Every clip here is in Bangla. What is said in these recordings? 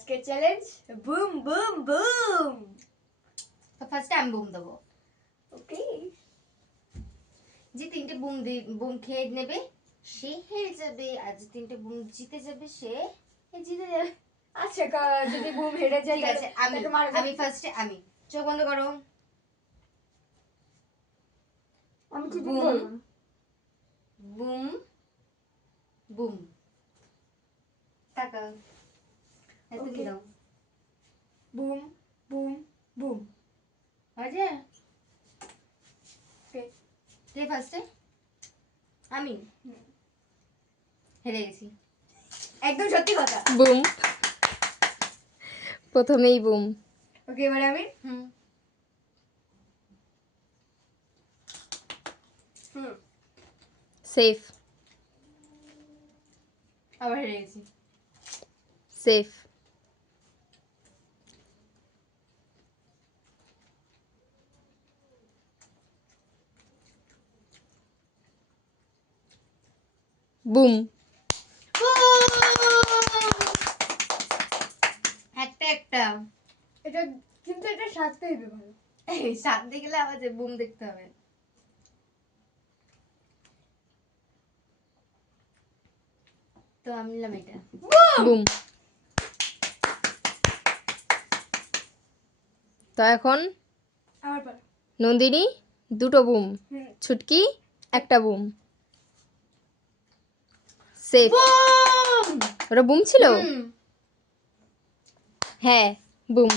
আজকের চ্যালেঞ্জ বুম বুম বুম। তো ফার্স্টে আমি বুম দেবো। ওকে, যে তিনটে বুম খেয়ে নেবে সে হেরে যাবে, আর যে তিনটে বুম জিতে যাবে সে জিতে যাবে। আচ্ছা যদি বুম হেরে যায় ঠিক আছে, আমি ফার্স্টে আমি চোখ বন্ধ করো। আমি কি বুম বলবো? বুম বুম টাকা তুমি দাও। Boom boom boom. আরে কে ফার্স্টে? আমি হেরে গেছি। একদম সত্যি কথা। বুম, প্রথমেই বুম। ওকে, এবারে আমি সেফ আবার হেরে গেছি। Safe broom. একটা একটা এটা কিন্তু এটা সাথে হবে ভালো। এই সাত দিয়ে গেলে আবার যে বুম দেখতে হবে। তো আমি নিলাম এটা। বুম। তো এখন আমার পালা। নন্দিনী দুটো বুম, হুম। ছুটকি একটা বুম। সেফ। বুম ওটা বুম ছিল? হুম। হ্যাঁ বুম।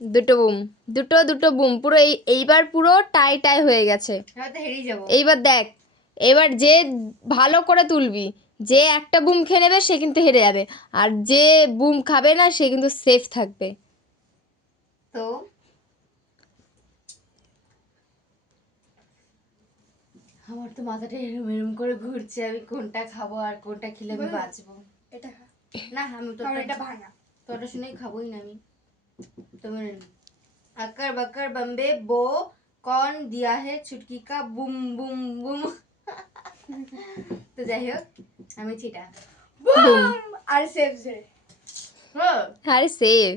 দুটো বুম, দুটো দুটো বুম, পুরো এইবার পুরো টাই টাই হয়ে গেছে। এবার তো হেরেই যাবো। এইবার দেখ, এবার যে ভালো করে তুলবি, যে একটা বুম খেয়ে নেবে সে কিন্তু হেরে যাবে, আর যে বুম খাবে না সে কিন্তু সেফ থাকবে। তো আমার তো মাথাটা এরম এরম করে ঘুরছে, আমি কোনটা খাবো আর কোনটা খেলে আমি বলো। বাঁচবো। এটা খা। না আমি তো কারণ এটা ভাঙা। তোটা শুনেই খাবোই না আমি। तुम्हें अक्कर बक्कर बम्बे बो कौन दिया है छुटकी का बुम बुम बुम। তো যাই হোক আমি চিটা। বুম আর সেভ জে। আরে সেফ।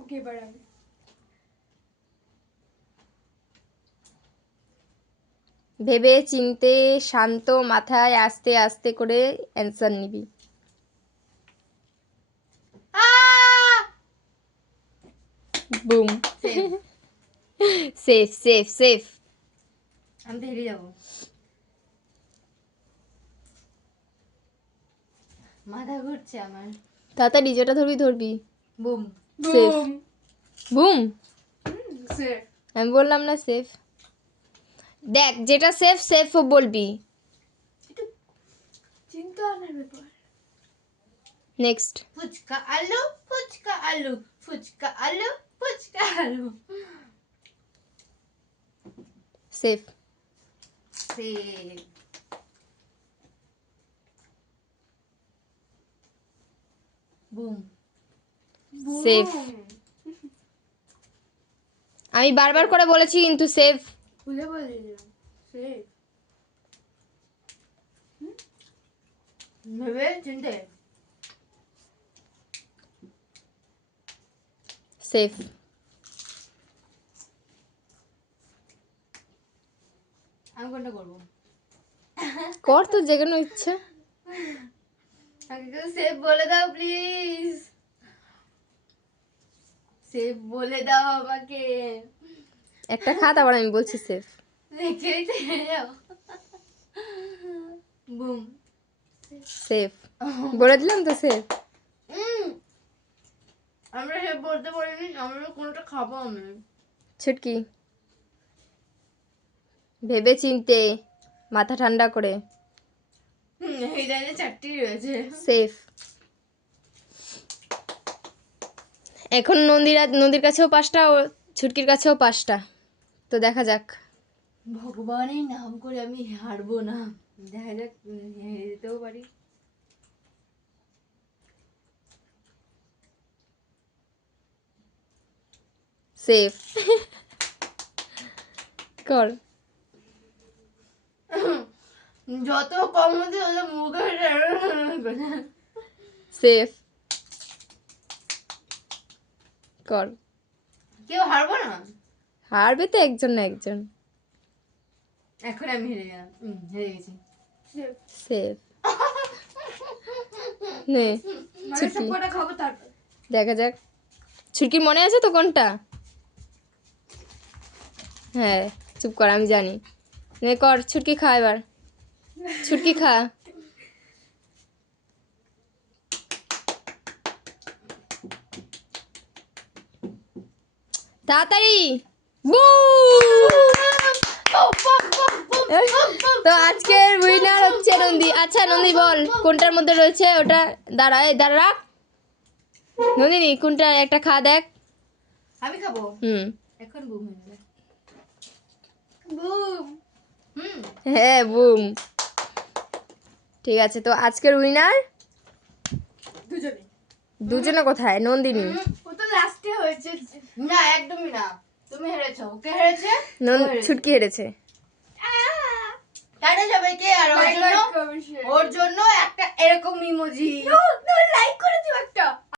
ওকে, এবারে আমি ভেবে চিনতে শান্ত মাথায় আস্তে আস্তে করে অ্যান্সার নিবি। বুম। Safe safe safe. আমি তো হেরে যাবো। মাথা ঘুরছে আমার। তাড়াতাড়ি যেটা ধরবি ধরবি। Broom safe. Boom boom. Save. আমি বললাম না সেফ? দেখ যেটা সেফ সেফ বলবি। চিন্তা আমার ব্যাপার। নেক্সট। ফুচকা আলু ফুচকা আলু ফুচকা আলু ফুচকা আলু। সেফ। সে বুম সেফ। আমি বারবার করে বলেছি কিন্তু সেফ। ভুলে বলে সেভ। ভেবে চিনতে। সেফ। আমি কোনটা করবো? কর তো যে কোনো ইচ্ছা। আমাকে সেভ বলে দাও প্লিজ, সেভ বলে দাও আমাকে। একটা খা তারপর আমি বলছি সেফ। দেখেই তো হেরে যাও। বুম সেফ বলে দিলাম তো সেফ। আমরা সেভ বলতে পারিনি, আমরা কোনটা খাবো আমি। ছুটকি ভেবে চিনতে মাথা ঠান্ডা করে। এই লাইনে চারটি রয়েছে। সেফ। এখন নদীর কাছেও 5টা, ও ছুটকির কাছেও 5টা। তো দেখা যাক। ভগবানের নাম করে আমি হারবো না, দেখা যাক হেরে যেতেও পারি। সেফ। কর। যত কম হচ্ছে তত মুখে সেফ কর। কেউ হারবো না। হারবে তো একজন না একজন। এখন আমি হেরে গেলাম, হেরে গেছি। সেফ। সেফ নে মানে ছুটকি সব কটা খাবো তারপর। দেখা যাক। ছুটকি মনে আছে তো কোনটা? হ্যাঁ চুপ কর, আমি জানি। নে কর, ছুটকি খা এবার, ছুটকি খা। তাড়াতাড়ি। তো আজকের উইনার হচ্ছে নন্দী। আচ্ছা নন্দী বল কোনটার মধ্যে রয়েছে ওটা। দাঁড়া, এই দাঁড়া রাখ। নন্দিনী কোনটা একটা খা দেখ। আমি খাবো হুম এখন, বুম হয়ে যাবে। বুম। হ্যাঁ বুম। ঠিক আছে, তো আজকের উইনার দুজনে। দুজনে কোথায়? নন্দিনী। ও তো লাস্টে হয়েছে। না একদমই না, তুমি হেরেছো। কে হেরেছে? ছুটকি হেরেছে। টাটা সবাইকে। আর ওর জন্য একটা এরকম ইমোজি লাইক করে দিও একটা।